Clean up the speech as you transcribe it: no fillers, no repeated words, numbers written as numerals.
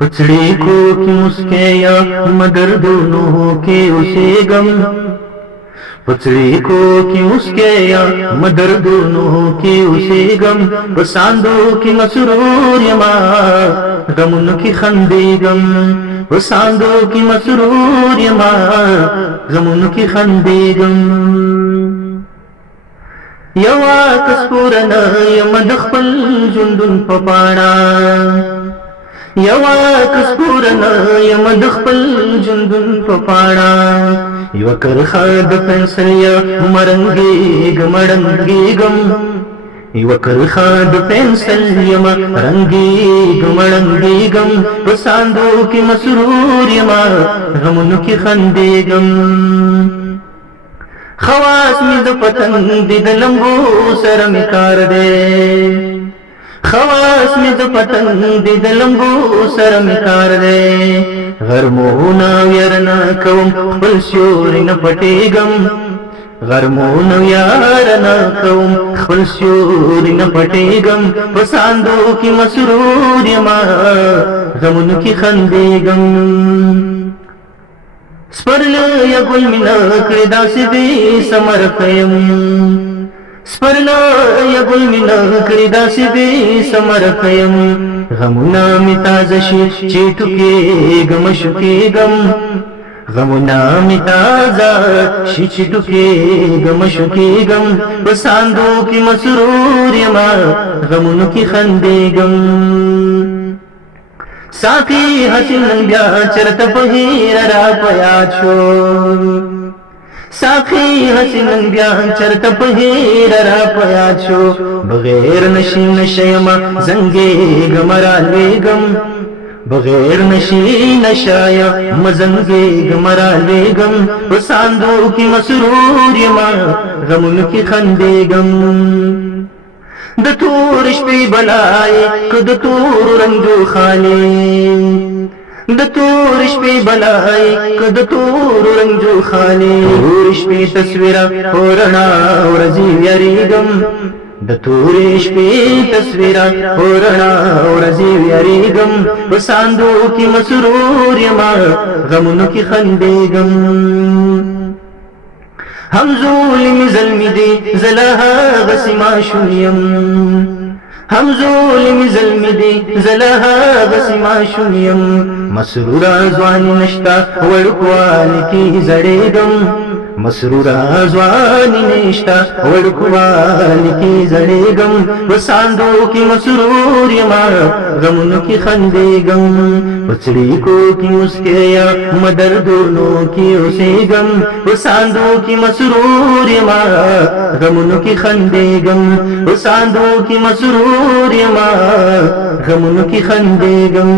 पछड़ी को क्यों उसके या मगर दोनों के उसे गम, पछड़ी को क्यों उसके या मदर दोनों के उसे गम, बसांदो की मसरूर यमा गम उनकी खंदे गम, बसांदो की मसरूर यमा गम उनकी खंदे गम। यवा कसपूरन यमद खपल जुंदुन पपाड़ा, यवा कसपूरन यमद खपल जुंदुन पपाड़ा, यव कर खाद पेंसिल या मरंगे गमड़ंगे गम, यव कर खाद पेंसिल यमा रंगे गमड़ंगे गम, बसांदो की मसरूर यमा गम उनकी खंदे गम। खवास में दो पतंग दिद लंबू सरम कार दे, खवास में दो पतंग दिद लंबू सरम कार दे, गरमोना व्यरना कवम खलस्योरी न पटेगम, गरमोना व्यरना कवम खलस्योरी न पटेगम, बसांदो की मसरूर यमा गम उनकी खंदेगम। स्पर्ल या गुल मिना क्रीदा सिदे समरकयम, स्पर्ल या गुल मिना क्रीदा सिदे समरकयम, गमुना मिताजशी चेटुके गमशुके गम, गमुना मिताजा शिचुके गमशुके गम, बसांदो की मसरूर यमा गम उनकी खंदे गम। साथी हसीन ब्या चरत पहिर रापया छो, साथी हसीन ब्या चरत पहिर रापया छो, बगैर नशी नशयमा जंगे गमरा लेगम, बगैर नशी नशाया मजंगे गमरा लेगम, बसांदो की मसरूर यमा गम उनकी खंदे गम। दतूर पे बलाए कदतूर रंजो खाले, दतूर पे बलाए कदतूर रंजो खाले, दतूर पे तस्वीरा होरना और जीव्यारीगम, दतूर पे तस्वीरा होरना और जीव्यारीगम, बसांदो की मसरूर यमा गम उनकी खंदेगम। हम ज़ुल्म ज़ल्मी दे ज़लाहा गसिमा शुनियम, हम ज़ुल्म ज़ल्मी दे ज़लाहा गसिमा शुनियम, मसरूरा ज़वानी नश्ता वड़कवाल की जड़ेगम, मसरूरा ज़वानी नश्ता वड़कवाल की जड़ेगम, बसांदो की मसरूर यमा गम उनकी खंदेगम। पछड़ी को क्यों उसके या मदर दोनों की उसे गम, बसांदो की मसरूर यमा गम उनकी खंदेगम, बसांदो की मसरूर यमा गम उनकी खंदेगम।